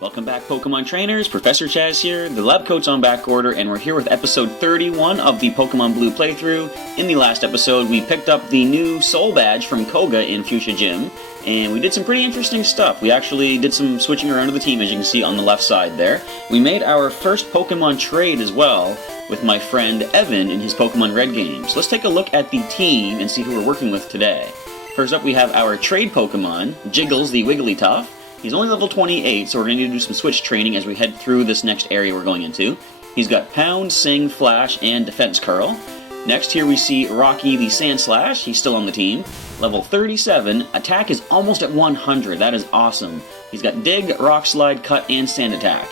Welcome back, Pokemon trainers. Professor Chaz here. The lab coat's on back order, and we're here with episode 31 of the Pokemon Blue playthrough. In the last episode, we picked up the new Soul Badge from Koga in Fuchsia Gym, and we did some pretty interesting stuff. We actually did some switching around of the team, as you can see on the left side there. We made our first Pokemon trade as well with my friend Evan in his Pokemon Red game. So let's take a look at the team and see who we're working with today. First up, we have our trade Pokemon, Jiggles the Wigglytuff. He's only level 28, so we're going to need to do some switch training as we head through this next area we're going into. He's got Pound, Sing, Flash, and Defense Curl. Next here we see Rocky the Sandslash. He's still on the team. Level 37. Attack is almost at 100. That is awesome. He's got Dig, Rock Slide, Cut, and Sand Attack.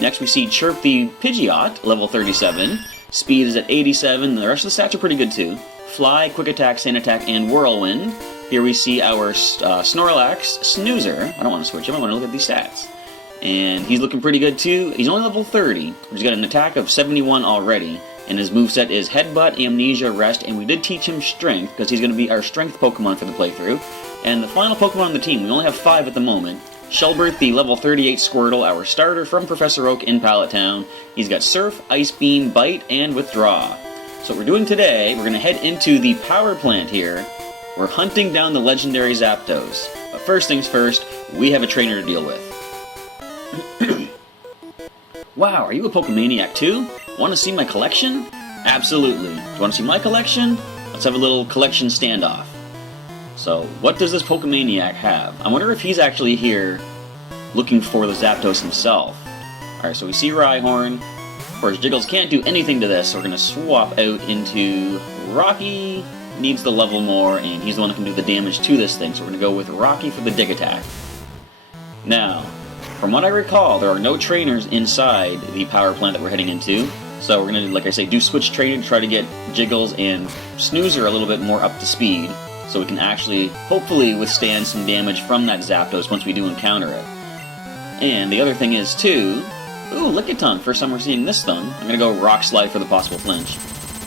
Next we see Chirp the Pidgeot, level 37. Speed is at 87. The rest of the stats are pretty good too. Fly, Quick Attack, Sand Attack, and Whirlwind. Here we see our Snorlax Snoozer. I don't want to switch him, I want to look at these stats. And he's looking pretty good too. He's only level 30. He's got an attack of 71 already. And his moveset is Headbutt, Amnesia, Rest, and we did teach him Strength, because he's going to be our Strength Pokemon for the playthrough. And the final Pokemon on the team, we only have 5 at the moment. Shelbert, the level 38 Squirtle, our starter from Professor Oak in Pallet Town. He's got Surf, Ice Beam, Bite, and Withdraw. So what we're doing today, we're going to head into the power plant here. We're hunting down the legendary Zapdos. But first things first, we have a trainer to deal with. Wow, are you a Pokemaniac too? Want to see my collection? Absolutely. Do you want to see my collection? Let's have a little collection standoff. So, what does this Pokemaniac have? I wonder if he's actually here looking for the Zapdos himself. Alright, so we see Rhyhorn. Of course, Jiggles can't do anything to this, so we're going to swap out into Rocky. Needs the level more, and he's the one that can do the damage to this thing, so we're going to go with Rocky for the Dig Attack. Now, from what I recall, there are no trainers inside the power plant that we're heading into, so we're going to, like I say, do switch training to try to get Jiggles and Snoozer a little bit more up to speed, so we can actually, hopefully, withstand some damage from that Zapdos once we do encounter it. And the other thing is, too, ooh, Lickitung, first time we're seeing this thing. I'm going to go Rock Slide for the possible flinch.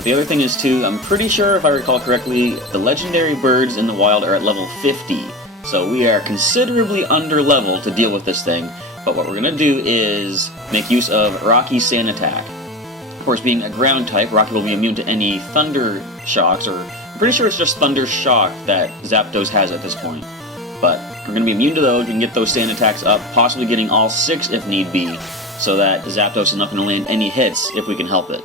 The other thing is, too, I'm pretty sure, if I recall correctly, the legendary birds in the wild are at level 50. So we are considerably under level to deal with this thing. But what we're going to do is make use of Rocky's Sand Attack. Of course, being a ground type, Rocky will be immune to any Thunder Shocks, or I'm pretty sure it's just Thunder Shock that Zapdos has at this point. But we're going to be immune to those, we can get those Sand Attacks up, possibly getting all 6 if need be, so that Zapdos is not going to land any hits if we can help it.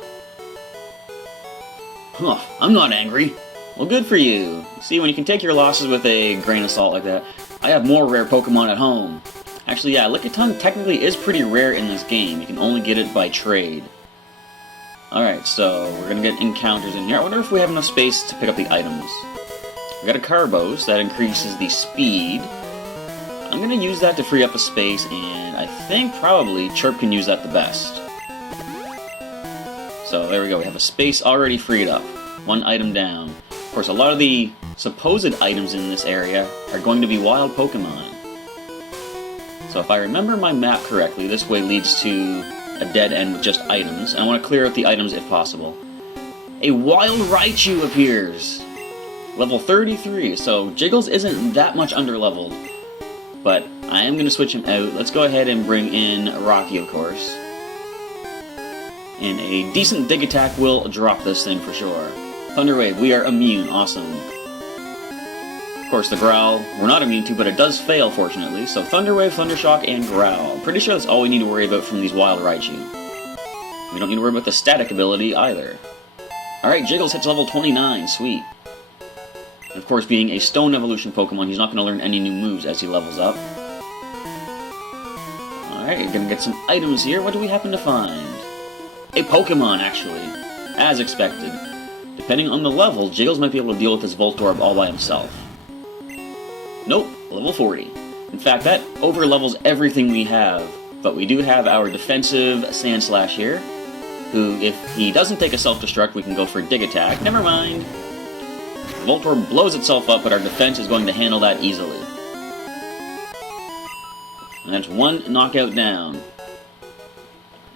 Huh, I'm not angry. Well, good for you. See, when you can take your losses with a grain of salt like that, I have more rare Pokemon at home. Actually, yeah, Lickitung technically is pretty rare in this game. You can only get it by trade. Alright, so we're going to get encounters in here. I wonder if we have enough space to pick up the items. We got a Carbos that increases the speed. I'm going to use that to free up a space, and I think probably Chirp can use that the best. So there we go, we have a space already freed up. 1 item down. Of course, a lot of the supposed items in this area are going to be wild Pokemon. So if I remember my map correctly, this way leads to a dead end with just items. And I want to clear out the items if possible. A wild Raichu appears! Level 33, so Jiggles isn't that much under-leveled. But I am going to switch him out. Let's go ahead and bring in Rocky, of course. And a decent Dig Attack will drop this thing for sure. Thunder Wave, we are immune. Awesome. Of course, the Growl, we're not immune to, but it does fail, fortunately. So Thunder Wave, Thunder Shock, and Growl. I'm pretty sure that's all we need to worry about from these wild Raichu. We don't need to worry about the static ability either. Alright, Jiggles hits level 29. Sweet. And of course, being a Stone Evolution Pokemon, he's not going to learn any new moves as he levels up. Alright, you're going to get some items here. What do we happen to find? A Pokemon, actually. As expected. Depending on the level, Jiggles might be able to deal with this Voltorb all by himself. Nope, level 40. In fact, that over-levels everything we have. But we do have our defensive Sandslash here, who, if he doesn't take a self-destruct, we can go for Dig Attack. Never mind. Voltorb blows itself up, but our defense is going to handle that easily. And that's 1 knockout down.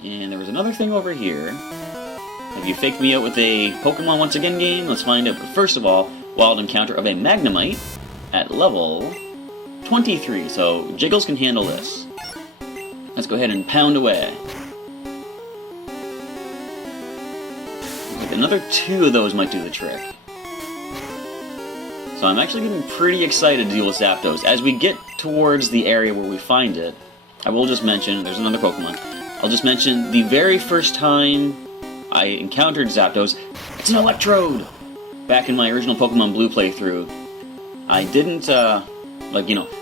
And there was another thing over here. Have you faked me out with a Pokemon once again game? Let's find out. But first of all, wild encounter of a Magnemite at level 23. So Jiggles can handle this. Let's go ahead and pound away. Like another 2 of those might do the trick. So I'm actually getting pretty excited to deal with Zapdos. As we get towards the area where we find it, I will just mention, there's another Pokemon. I'll just mention the very first time I encountered Zapdos, it's an Electrode! Back in my original Pokemon Blue playthrough, I didn't, I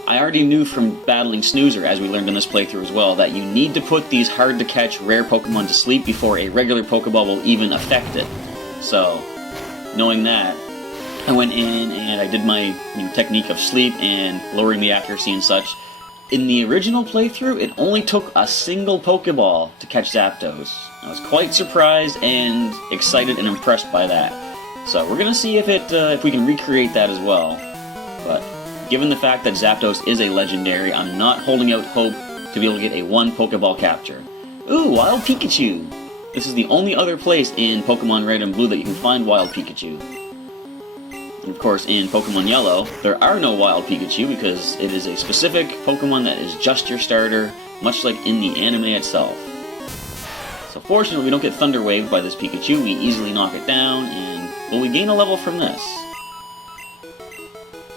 already knew from battling Snoozer, as we learned in this playthrough as well, that you need to put these hard-to-catch rare Pokemon to sleep before a regular Pokeball will even affect it. So, knowing that, I went in and I did my technique of sleep and lowering the accuracy and such. In the original playthrough, it only took a single Pokeball to catch Zapdos. I was quite surprised and excited and impressed by that. So we're gonna see if we can recreate that as well. But given the fact that Zapdos is a legendary, I'm not holding out hope to be able to get a 1 Pokeball capture. Ooh, Wild Pikachu! This is the only other place in Pokemon Red and Blue that you can find Wild Pikachu. And of course, in Pokemon Yellow, there are no Wild Pikachu because it is a specific Pokemon that is just your starter, much like in the anime itself. So fortunately, we don't get Thunder Waved by this Pikachu, we easily knock it down, and will we gain a level from this?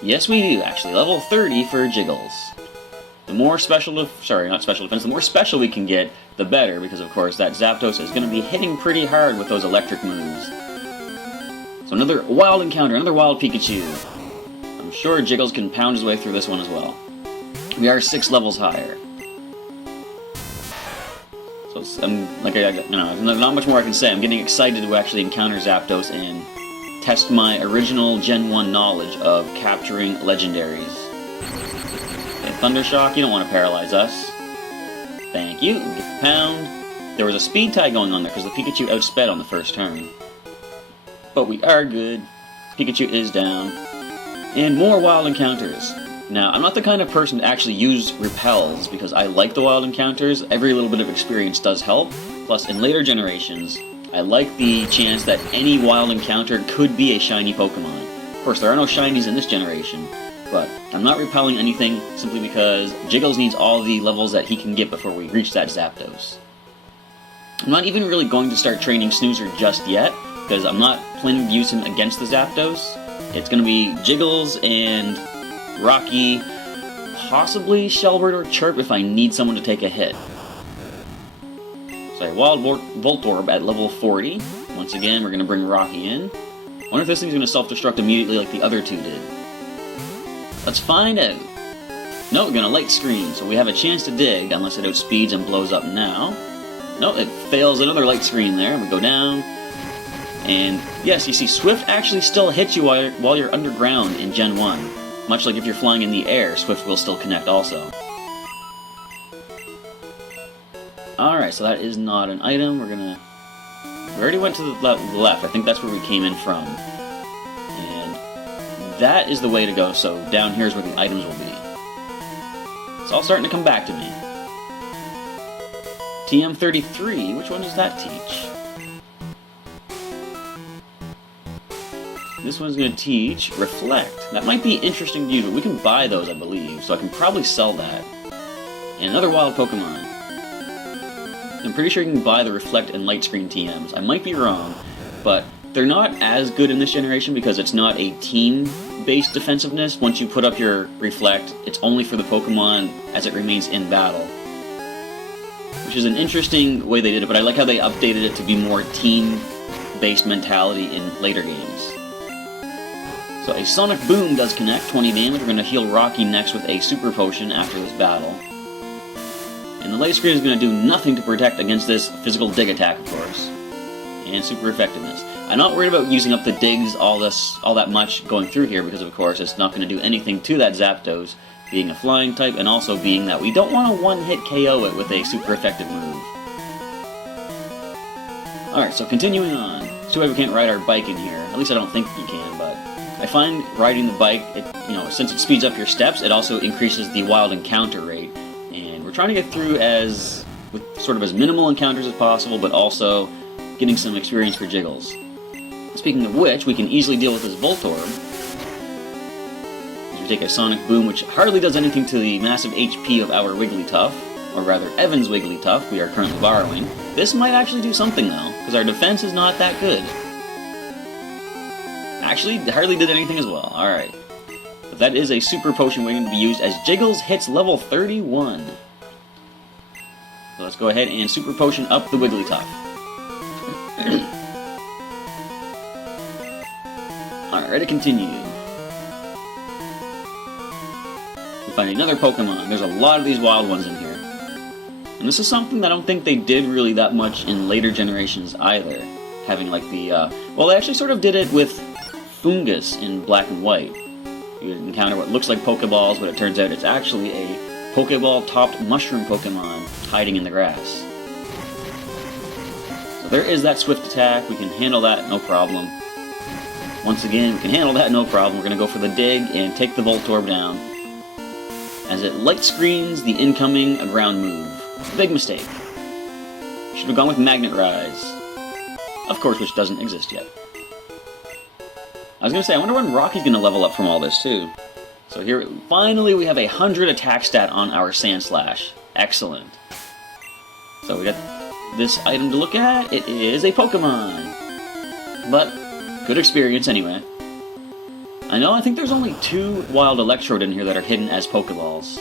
Yes we do, actually, level 30 for Jiggles. The more the more special we can get, the better, because of course that Zapdos is going to be hitting pretty hard with those electric moves. So another wild encounter, another wild Pikachu. I'm sure Jiggles can pound his way through this one as well. We are 6 levels higher. So not much more I can say. I'm getting excited to actually encounter Zapdos and test my original Gen 1 knowledge of capturing legendaries. Okay, Thunder Shock, you don't want to paralyze us. Thank you, get the pound. There was a speed tie going on there because the Pikachu outsped on the first turn. But we are good. Pikachu is down. And more wild encounters. Now, I'm not the kind of person to actually use repels because I like the wild encounters. Every little bit of experience does help. Plus, in later generations, I like the chance that any wild encounter could be a shiny Pokemon. Of course, there are no shinies in this generation, but I'm not repelling anything simply because Jiggles needs all the levels that he can get before we reach that Zapdos. I'm not even really going to start training Snoozer just yet, because I'm not planning to use him against the Zapdos. It's going to be Jiggles and Rocky, possibly Shelbert or Chirp if I need someone to take a hit. So Wild Voltorb at level 40. Once again, we're going to bring Rocky in. I wonder if this thing's going to self-destruct immediately like the other 2 did. Let's find out. No, we're going to Light Screen, so we have a chance to dig, unless it outspeeds and blows up now. No, it fails another Light Screen there. We go down. And yes, you see, Swift actually still hits you while you're underground in Gen 1. Much like if you're flying in the air, Swift will still connect also. Alright, so that is not an item. We already went to the left. I think that's where we came in from. And that is the way to go, so down here is where the items will be. It's all starting to come back to me. TM33, which one does that teach? This one's going to teach Reflect. That might be interesting to use, but we can buy those, I believe, so I can probably sell that. And another wild Pokemon. I'm pretty sure you can buy the Reflect and Light Screen TMs. I might be wrong, but they're not as good in this generation because it's not a team-based defensiveness. Once you put up your Reflect, it's only for the Pokemon as it remains in battle. Which is an interesting way they did it, but I like how they updated it to be more team-based mentality in later games. So a Sonic Boom does connect, 20 damage. We're going to heal Rocky next with a Super Potion after this battle. And the Light Screen is going to do nothing to protect against this physical dig attack, of course. And super effectiveness. I'm not worried about using up the digs all that much going through here because, of course, it's not going to do anything to that Zapdos, being a flying type, and also being that we don't want to one-hit KO it with a super effective move. Alright, so continuing on. It's too bad we can't ride our bike in here. At least I don't think you can, but I find riding the bike, since it speeds up your steps, it also increases the wild encounter rate. And we're trying to get through with sort of as minimal encounters as possible, but also getting some experience for Jiggles. Speaking of which, we can easily deal with this Voltorb. As we take a Sonic Boom, which hardly does anything to the massive HP of our Wigglytuff. or rather Evan's Wigglytuff, we are currently borrowing. This might actually do something though, because our defense is not that good. Actually, hardly did anything as well, alright. But that is a Super Potion waiting to be used as Jiggles hits level 31. So let's go ahead and Super Potion up the Wigglytuff. Alright, ready to continue. We find another Pokemon. There's a lot of these wild ones in here. And this is something that I don't think they did really that much in later generations either. Having like the, well, they actually sort of did it with Fungus in Black and White. You encounter what looks like Pokeballs, but it turns out it's actually a Pokeball-topped mushroom Pokemon hiding in the grass. So there is that Swift Attack. We can handle that, no problem. Once again, we can handle that, no problem. We're going to go for the Dig and take the Voltorb down, as it light screens the incoming ground move. Big mistake. Should have gone with Magnet Rise. Of course, which doesn't exist yet. I was going to say, I wonder when Rocky's going to level up from all this, too. So here, finally, we have a 100 attack stat on our Sandslash. Excellent. So we got this item to look at. It is a Pokemon. But, good experience anyway. I think there's only 2 Wild Electrode in here that are hidden as Pokeballs.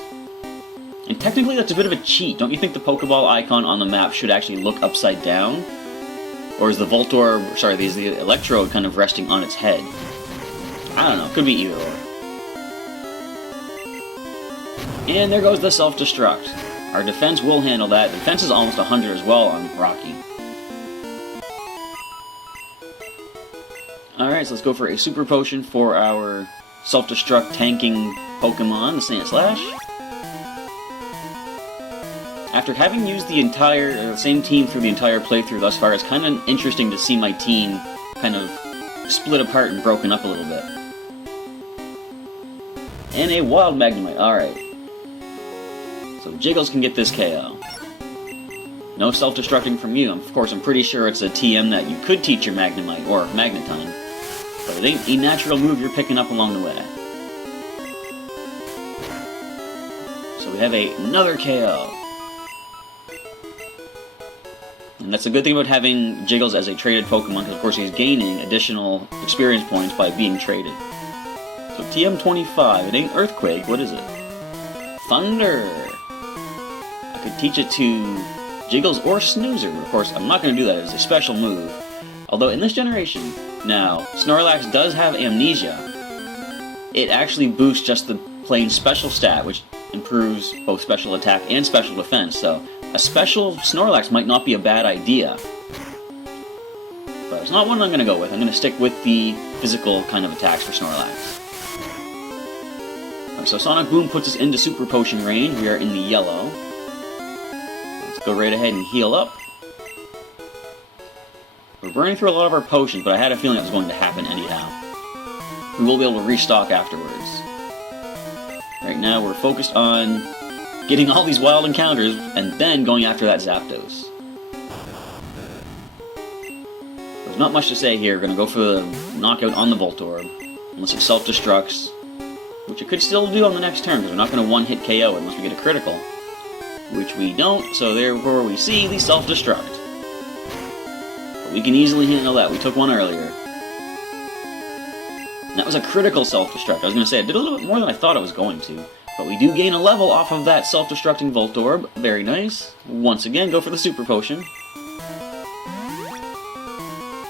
And technically that's a bit of a cheat. Don't you think the Pokeball icon on the map should actually look upside down? Or is the Voltorb, sorry, is the Electrode kind of resting on its head? I don't know, could be either or. And there goes the self-destruct. Our defense will handle that. Defense is almost 100 as well on Rocky. Alright, so let's go for a Super Potion for our self-destruct tanking Pokemon, the Sandslash. After having used the same team through the entire playthrough thus far, it's kind of interesting to see my team kind of split apart and broken up a little bit. And a Wild Magnemite, alright. So Jiggles can get this KO. No self-destructing from you. Of course, I'm pretty sure it's a TM that you could teach your Magnemite, or Magneton. But it ain't a natural move you're picking up along the way. So we have another KO. And that's a good thing about having Jiggles as a traded Pokemon, because of course he's gaining additional experience points by being traded. So TM25, it ain't Earthquake, what is it? Thunder! I could teach it to Jiggles or Snoozer. Of course, I'm not going to do that, it's a special move. Although in this generation, now, Snorlax does have Amnesia. It actually boosts just the plain special stat, which improves both special attack and special defense, so a special Snorlax might not be a bad idea. But it's not one I'm going to go with. I'm going to stick with the physical kind of attacks for Snorlax. Alright, so Sonic Boom puts us into Super Potion range. We are in the yellow. Let's go right ahead and heal up. We're burning through a lot of our potions, but I had a feeling that was going to happen anyhow. We will be able to restock afterwards. Right now we're focused on getting all these wild encounters, and then going after that Zapdos. There's not much to say here. We're going to go for the knockout on the Voltorb, unless it self-destructs, which it could still do on the next turn, because we're not going to one-hit KO unless we get a critical, which we don't, so therefore we see the self-destruct. But we can easily handle that. We took one earlier. And that was a critical self-destruct. I was going to say, it did a little bit more than I thought it was going to. But we do gain a level off of that self-destructing Voltorb. Very nice. Once again, go for the Super Potion.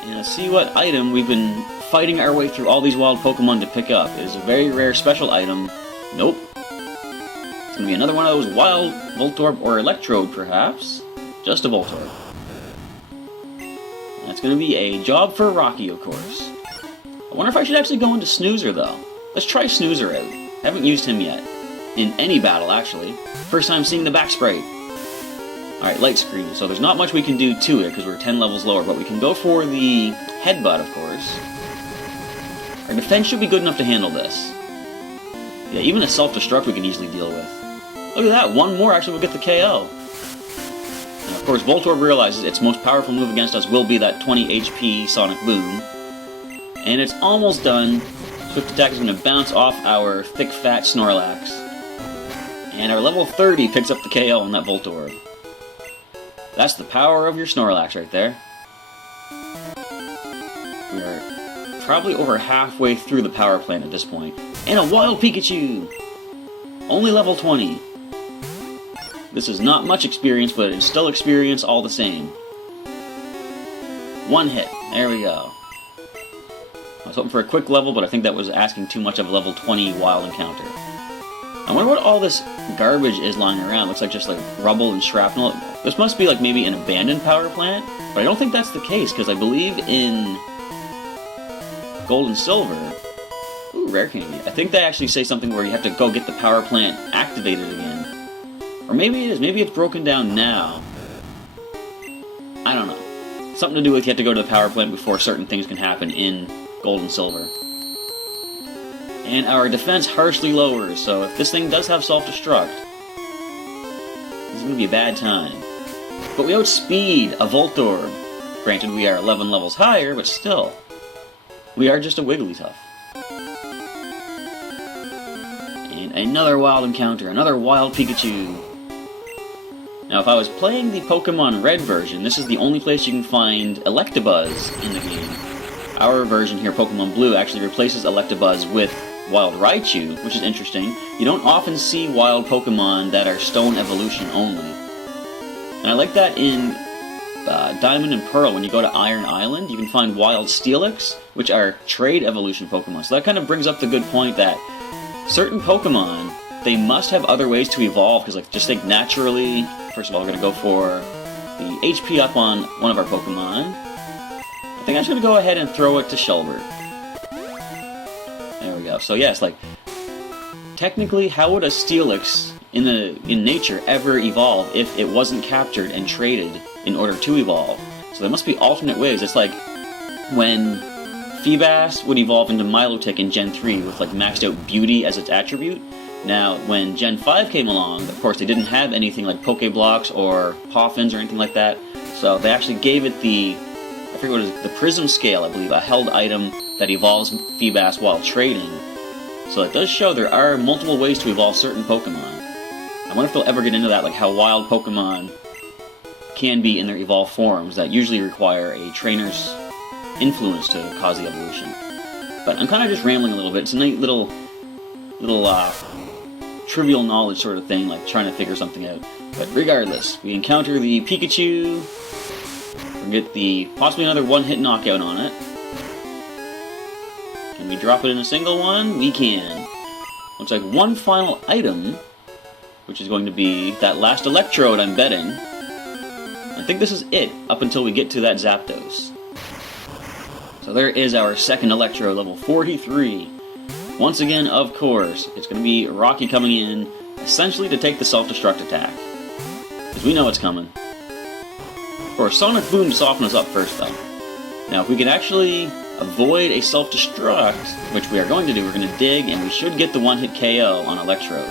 And let's see what item we've been fighting our way through all these wild Pokemon to pick up. It is a very rare special item. Nope. It's going to be another one of those wild Voltorb or Electrode, perhaps. Just a Voltorb. And that's going to be a job for Rocky, of course. I wonder if I should actually go into Snoozer, though. Let's try Snoozer out. Haven't used him yet. In any battle, actually. First time seeing the back sprite. Alright, Light Screen. So there's not much we can do to it, because we're 10 levels lower, but we can go for the Headbutt, of course. Our defense should be good enough to handle this. Yeah, even a self-destruct we can easily deal with. Look at that, one more actually will get the KO. And of course, Voltorb realizes its most powerful move against us will be that 20 HP Sonic Boom. And it's almost done. Swift Attack is going to bounce off our thick, fat Snorlax. And our level 30 picks up the KO on that Voltorb. That's the power of your Snorlax right there. We are probably over halfway through the power plant at this point. And a Wild Pikachu! Only level 20. This is not much experience, but it's still experience all the same. One hit. There we go. I was hoping for a quick level, but I think that was asking too much of a level 20 wild encounter. I wonder what all this garbage is lying around. Looks like just like rubble and shrapnel. This must be like maybe an abandoned power plant, but I don't think that's the case, because I believe in Gold and Silver... Ooh, rare candy. I think they actually say something where you have to go get the power plant activated again. Or maybe it is. Maybe it's broken down now. I don't know. Something to do with you have to go to the power plant before certain things can happen in Gold and Silver. And our defense harshly lowers, so if this thing does have self-destruct, this is going to be a bad time. But we outspeed a Voltorb. Granted, we are 11 levels higher, but still. We are just a Wigglytuff. And another wild encounter, another wild Pikachu. Now, if I was playing the Pokémon Red version, this is the only place you can find Electabuzz in the game. Our version here, Pokémon Blue, actually replaces Electabuzz with Wild Raichu, which is interesting. You don't often see wild Pokemon that are Stone Evolution only. And I like that in Diamond and Pearl, when you go to Iron Island, you can find Wild Steelix, which are Trade Evolution Pokemon. So that kind of brings up the good point that certain Pokemon, they must have other ways to evolve, because like, just think naturally, first of all, we're going to go for the HP up on one of our Pokemon. I think I'm just going to go ahead and throw it to Shelbert. There we go. So yes, like, technically, how would a Steelix in nature ever evolve if it wasn't captured and traded in order to evolve? So there must be alternate ways. It's like when Feebas would evolve into Milotic in Gen 3 with like maxed out Beauty as its attribute. Now, when Gen 5 came along, of course they didn't have anything like Pokeblocks or Poffins or anything like that, so they actually gave it the, I forget what it is, the Prism Scale, I believe, a held item that evolves Feebas while trading. So it does show there are multiple ways to evolve certain Pokemon. I wonder if they'll ever get into that, like how wild Pokemon can be in their evolved forms that usually require a trainer's influence to cause the evolution. But I'm kind of just rambling a little bit. It's a neat little trivial knowledge sort of thing, like trying to figure something out. But regardless, we encounter the Pikachu. We get the possibly another one-hit knockout on it. Can we drop it in a single one? We can. Looks like one final item, which is going to be that last Electrode, I'm betting. I think this is it, up until we get to that Zapdos. So there is our second Electrode, level 43. Once again, of course, it's going to be Rocky coming in, essentially to take the self-destruct attack. Because we know it's coming. Of course, Sonic Boom to soften us up first, though. Now, if we can actually avoid a self-destruct, which we are going to do, we're going to dig, and we should get the one-hit KO on Electrode.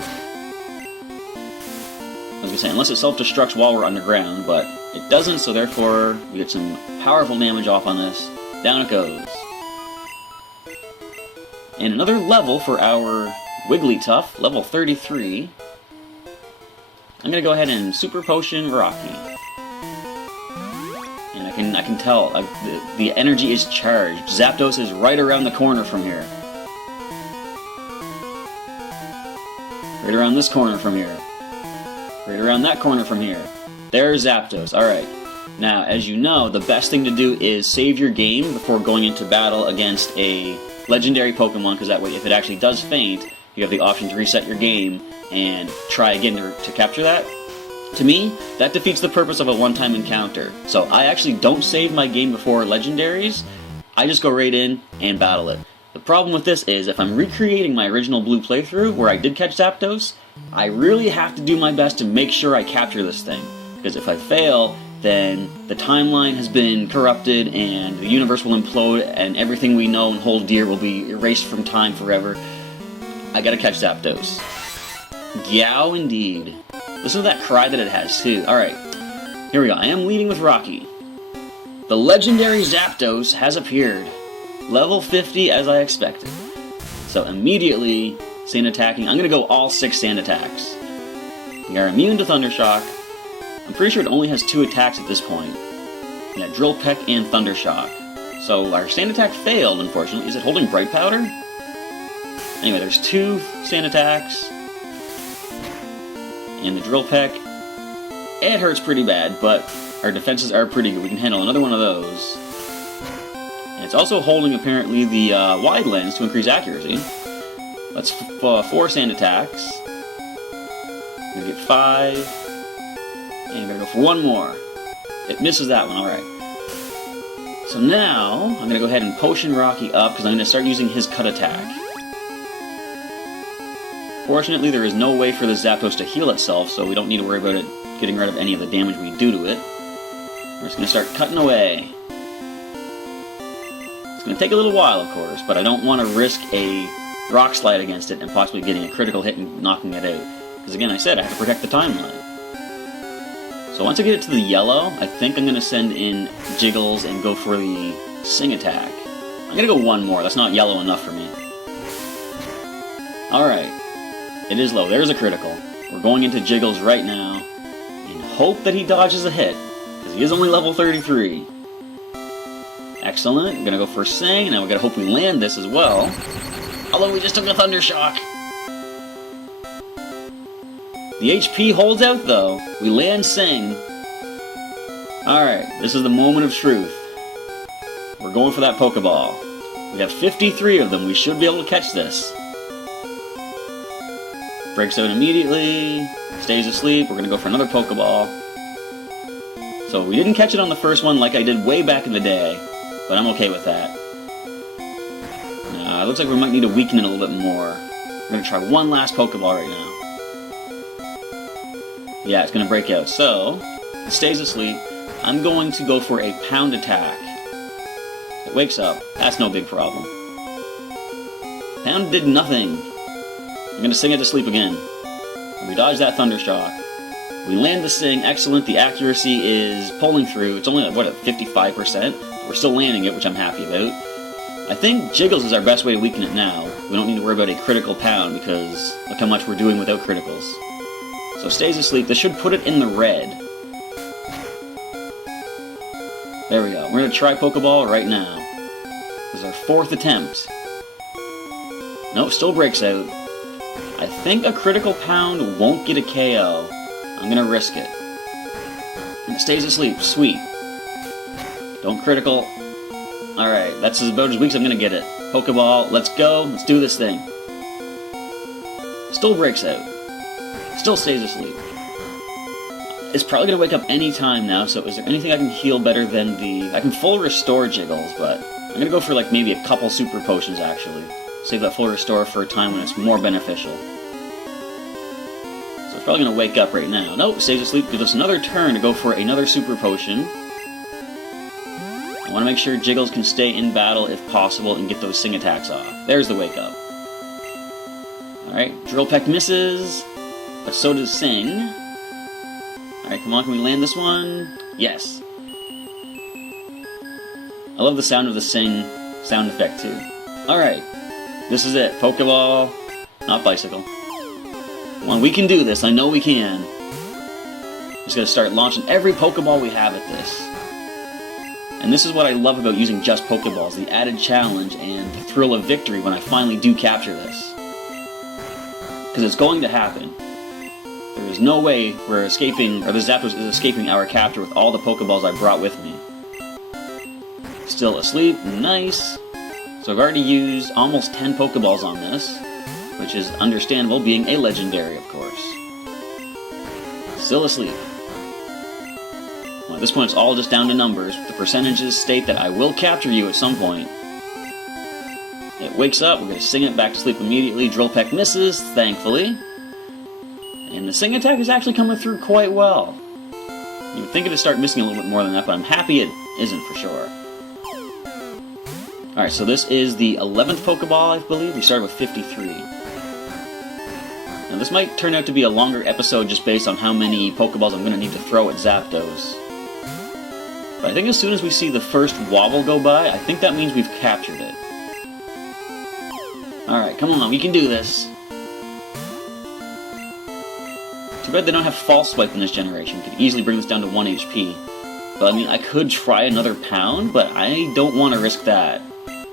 As I say, unless it self-destructs while we're underground, but it doesn't, so therefore we get some powerful damage off on this. Down it goes. And another level for our Wigglytuff, level 33. I'm gonna go ahead and Super Potion Rocky. And I can tell the energy is charged. Zapdos is right around the corner from here. Right around this corner from here. Right around that corner from here. There's Zapdos. Alright. Now, as you know, the best thing to do is save your game before going into battle against a legendary Pokemon, because that way, if it actually does faint, you have the option to reset your game and try again to capture that. To me, that defeats the purpose of a one-time encounter. So I actually don't save my game before legendaries. I just go right in and battle it. The problem with this is, if I'm recreating my original Blue playthrough, where I did catch Zapdos, I really have to do my best to make sure I capture this thing. Because if I fail, then the timeline has been corrupted, and the universe will implode, and everything we know and hold dear will be erased from time forever. I gotta catch Zapdos. Yow, indeed. Listen to that cry that it has, too. Alright, here we go. I am leading with Rocky. The legendary Zapdos has appeared. Level 50, as I expected. So immediately, sand attacking. I'm gonna go all 6 sand attacks. We are immune to Thundershock. I'm pretty sure it only has 2 attacks at this point. Yeah, Drill Peck and Thundershock. So our Sand Attack failed, unfortunately. Is it holding Bright Powder? Anyway, there's 2 Sand Attacks. And the Drill Peck. It hurts pretty bad, but our defenses are pretty good. We can handle another one of those. And it's also holding, apparently, the Wide Lens to increase accuracy. That's 4 Sand Attacks. We're gonna get 5. And we're gonna go for 1 more. It misses that one, alright. So now, I'm gonna go ahead and Potion Rocky up, because I'm gonna start using his Cut Attack. Fortunately, there is no way for the Zapdos to heal itself, so we don't need to worry about it getting rid of any of the damage we do to it. We're just gonna start cutting away. It's gonna take a little while, of course, but I don't want to risk a Rock Slide against it and possibly getting a critical hit and knocking it out. Because again, I said I have to protect the timeline. So once I get it to the yellow, I think I'm going to send in Jiggles and go for the Sing Attack. I'm going to go 1 more. That's not yellow enough for me. Alright. It is low. There's a critical. We're going into Jiggles right now and hope that he dodges a hit, because he is only level 33. Excellent. We're going to go for Sing, and now we're going to hope we land this as well. Although we just took a Thundershock. The HP holds out, though. We land Sing. Alright, this is the moment of truth. We're going for that Pokeball. We have 53 of them. We should be able to catch this. Breaks out immediately. Stays asleep. We're going to go for another Pokeball. So we didn't catch it on the first one like I did way back in the day. But I'm okay with that. It looks like we might need to weaken it a little bit more. We're going to try one last Pokeball right now. Yeah, it's going to break out. So, it stays asleep. I'm going to go for a Pound Attack. It wakes up. That's no big problem. Pound did nothing. I'm going to sing it to sleep again. We dodge that Thundershock. We land the Sing. Excellent. The accuracy is pulling through. It's only, what, at 55%? We're still landing it, which I'm happy about. I think Jiggles is our best way to weaken it now. We don't need to worry about a critical Pound, because look how much we're doing without criticals. So stays asleep. This should put it in the red. There we go. We're going to try Pokeball right now. This is our 4th attempt. Nope, still breaks out. I think a critical Pound won't get a KO. I'm going to risk it. And it stays asleep. Sweet. Don't critical. Alright, that's about as weak as I'm going to get it. Pokeball, let's go. Let's do this thing. Still breaks out. Still stays asleep. It's probably going to wake up any time now, so is there anything I can heal better than the... I can full restore Jiggles, but I'm going to go for like maybe a couple super potions actually. Save that full restore for a time when it's more beneficial. So it's probably going to wake up right now. Nope, stays asleep. Gives us another turn to go for another super potion. I want to make sure Jiggles can stay in battle if possible and get those Sing Attacks off. There's the wake up. Alright, Drill Peck misses. But so does Sing. Alright, come on, can we land this one? Yes. I love the sound of the Sing sound effect, too. Alright, this is it. Pokeball, not Bicycle. Come on, we can do this. I know we can. Just gotta start launching every Pokeball we have at this. And this is what I love about using just Pokeballs, the added challenge and the thrill of victory when I finally do capture this. Because it's going to happen. There is no way we're escaping, or the Zapdos is escaping our capture with all the Pokeballs I brought with me. Still asleep, nice. So I've already used almost 10 Pokeballs on this, which is understandable, being a legendary, of course. Still asleep. Well, at this point it's all just down to numbers. The percentages state that I will capture you at some point. It wakes up, we're going to sing it back to sleep immediately. Drill Peck misses, thankfully. And the Sing Attack is actually coming through quite well. You would think it would start missing a little bit more than that, but I'm happy it isn't for sure. Alright, so this is the 11th Pokeball, I believe. We started with 53. Now this might turn out to be a longer episode just based on how many Pokeballs I'm going to need to throw at Zapdos. But I think as soon as we see the first wobble go by, I think that means we've captured it. Alright, come on, we can do this. Too bad they don't have False Swipe in this generation. Could easily bring this down to 1 HP. But I mean, I could try another pound, but I don't want to risk that.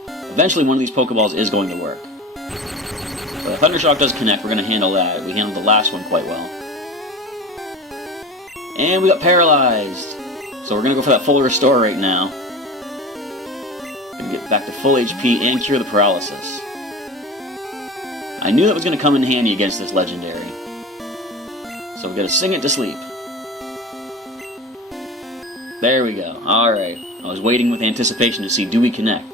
Eventually one of these Pokeballs is going to work. But if Thundershock does connect, we're going to handle that. We handled the last one quite well. And we got paralyzed. So we're going to go for that full restore right now. Gonna get back to full HP and cure the paralysis. I knew that was going to come in handy against this legendary. So we got to sing it to sleep. There we go. Alright. I was waiting with anticipation to see, do we connect?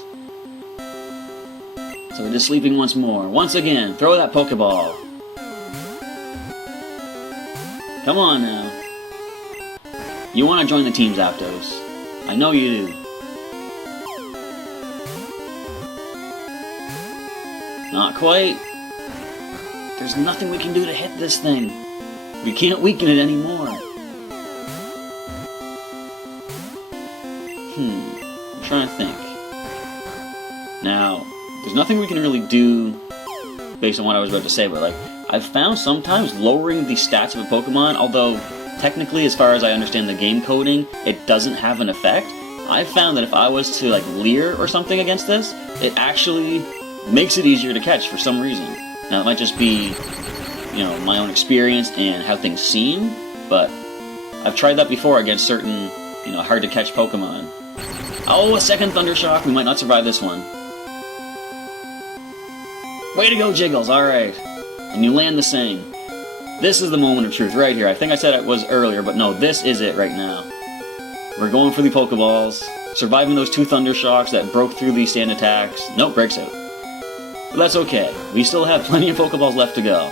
So we're just sleeping once more. Once again, throw that Pokeball. Come on now. You want to join the team, Zapdos. I know you do. Not quite. There's nothing we can do to hit this thing. We can't weaken it anymore. I'm trying to think. Now, there's nothing we can really do based on what I was about to say, but like, I've found sometimes lowering the stats of a Pokemon, although technically, as far as I understand the game coding, it doesn't have an effect. I've found that if I was to like leer or something against this, it actually makes it easier to catch for some reason. Now, it might just be, you know, my own experience and how things seem, but I've tried that before against certain, you know, hard to catch Pokemon. Oh, a second Thundershock. We might not survive this one. Way to go, Jiggles. Alright. And you land the same. This is the moment of truth right here. I think I said it was earlier, but no, this is it right now. We're going for the Pokeballs. Surviving those 2 Thundershocks that broke through the stand attacks. Nope, breaks out. But that's okay. We still have plenty of Pokeballs left to go.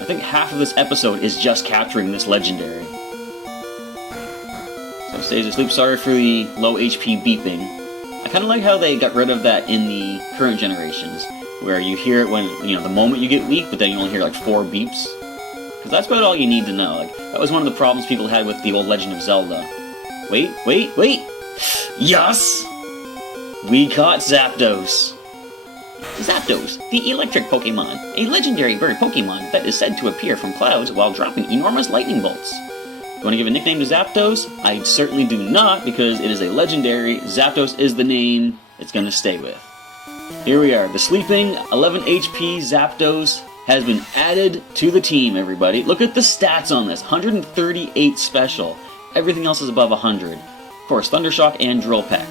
I think half of this episode is just capturing this legendary. So stays asleep. Sorry for the low HP beeping. I kind of like how they got rid of that in the current generations, where you hear it when, you know, the moment you get weak, but then you only hear like 4 beeps. Because that's about all you need to know. Like, that was one of the problems people had with the old Legend of Zelda. Wait! Yes! We caught Zapdos. Zapdos, the electric Pokemon, a legendary bird Pokemon that is said to appear from clouds while dropping enormous lightning bolts. You want to give a nickname to Zapdos? I certainly do not, because it is a legendary. Zapdos is the name it's going to stay with. Here we are. The sleeping 11 HP Zapdos has been added to the team, everybody. Look at the stats on this. 138 special. Everything else is above 100. Of course, Thundershock and Drill Peck.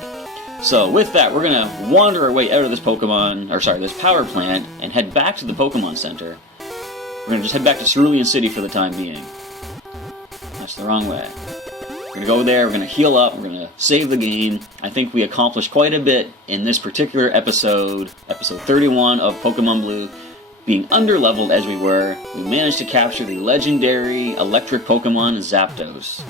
So with that, we're going to wander our way out of this this power plant, and head back to the Pokemon Center. We're going to just head back to Cerulean City for the time being. That's the wrong way. We're going to go there, we're going to heal up, we're going to save the game. I think we accomplished quite a bit in this particular episode, episode 31 of Pokémon Blue. Being underleveled as we were, we managed to capture the legendary electric Pokemon Zapdos.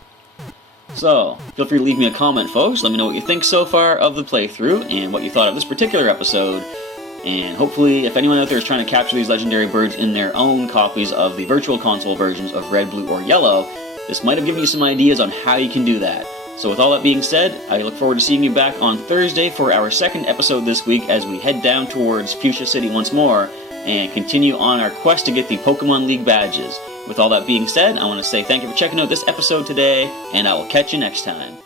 So, feel free to leave me a comment, folks. Let me know what you think so far of the playthrough, and what you thought of this particular episode. And hopefully, if anyone out there is trying to capture these legendary birds in their own copies of the Virtual Console versions of Red, Blue, or Yellow, this might have given you some ideas on how you can do that. So with all that being said, I look forward to seeing you back on Thursday for our second episode this week as we head down towards Fuchsia City once more and continue on our quest to get the Pokemon League badges. With all that being said, I want to say thank you for checking out this episode today, and I will catch you next time.